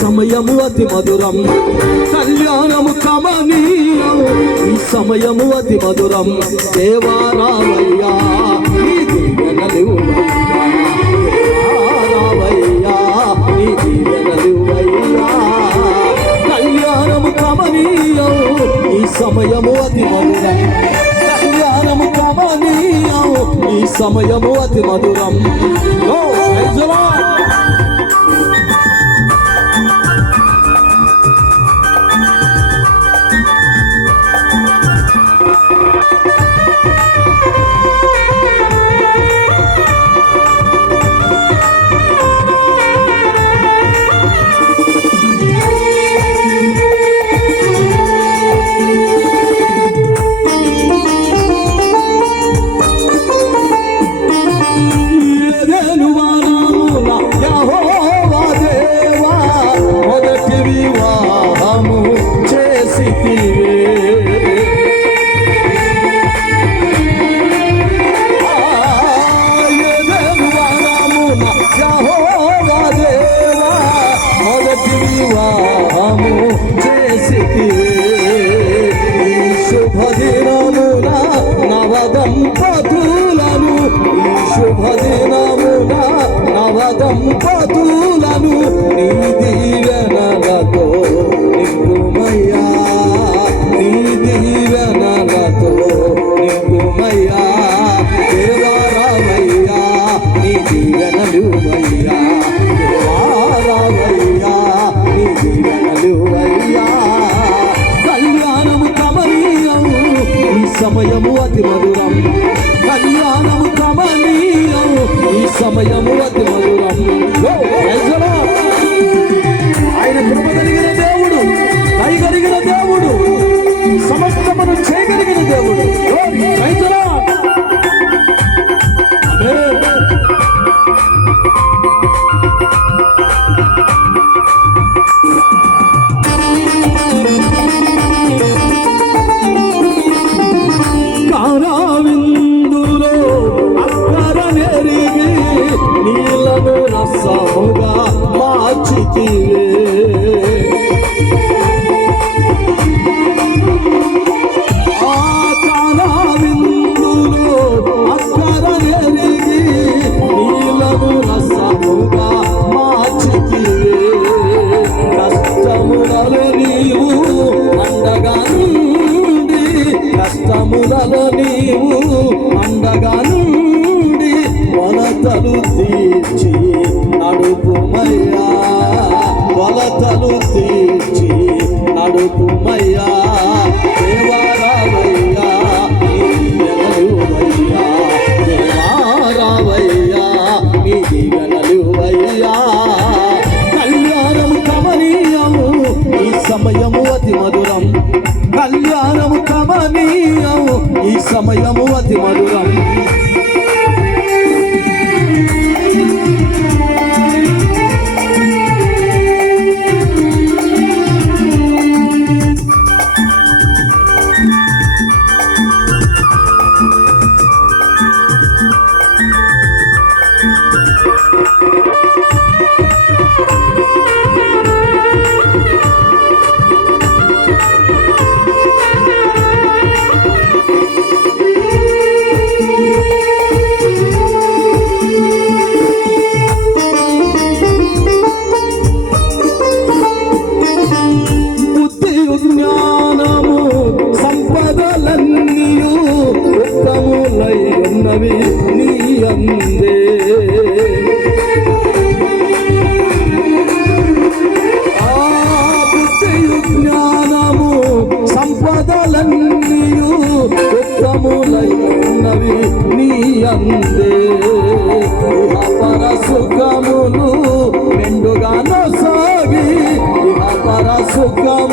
సమయము అతి మధురం, కళ్యాణము కమనీయం, ఈ సమయము అతి మధురం. దేవా రావయ్యా నీ దీవెనలివ్వయ్యా, రావయ్యా నీ దీవెనలివ్వయ్యా. కళ్యాణము కమనీయం, ఈ సమయము అతి మధురం, కళ్యాణము కమనీయం, ఈ సమయము అతి మధురం. నవదంపతులను ఈ శుభదినమున నవదంపతులను నీ దీవెనలతో నింపుమయ్యా, నీ దీవెనలతో నింపుమయ్యా. దేవా రావయ్యా నీ దీవెనలివ్వయ్యా, దేవా రావయ్యా నీ దీవెనలివ్వయ్యా. కళ్యాణము కమనీయం, ఈ సమయము అతి మధురం, కళ్యాణము కమనీయం, ఈ సమయము అతి మధురం. ఆయన కృప కలిగిన దేవుడు, దయగలిగిన దేవుడు, సమస్తమును చేయగలిగిన దేవుడు. కారావిందులో అక్కర నెరిగి నీళ్లను రసముగా మార్చితివే, ఆ కారావిందులో అక్కర నెరిగి నీళ్లను రసముగా మార్చితివే. కష్టములలో నీవు అండగా నుండి, కష్టములలో నీవు అండగా నుండి కొలతలు తీర్చి నడుపుమయ్యా, కొలతలు తీర్చి నడుపుమయ్యా. దేవా రావయ్యా నీ దీవెనలివ్వయ్యా, దేవా రావయ్యా నీ దీవెనలివ్వయ్యా. కళ్యాణము కమనీయము, ఈ సమయము అతి మధురం, కళ్యాణము కమనీయము, ఈ సమయము అతి మధురం. జ్ఞానము సంపదలన్నీయు ఉత్తములై ఉన్నవి నీ అందే, ఆ బుద్ధియు జ్ఞానము సంపదలన్నీయు ఉత్తములై ఉన్నవి నీ అందే ఇహపర సుఖములు మెండుగానో సాగి ఇహపర సుఖము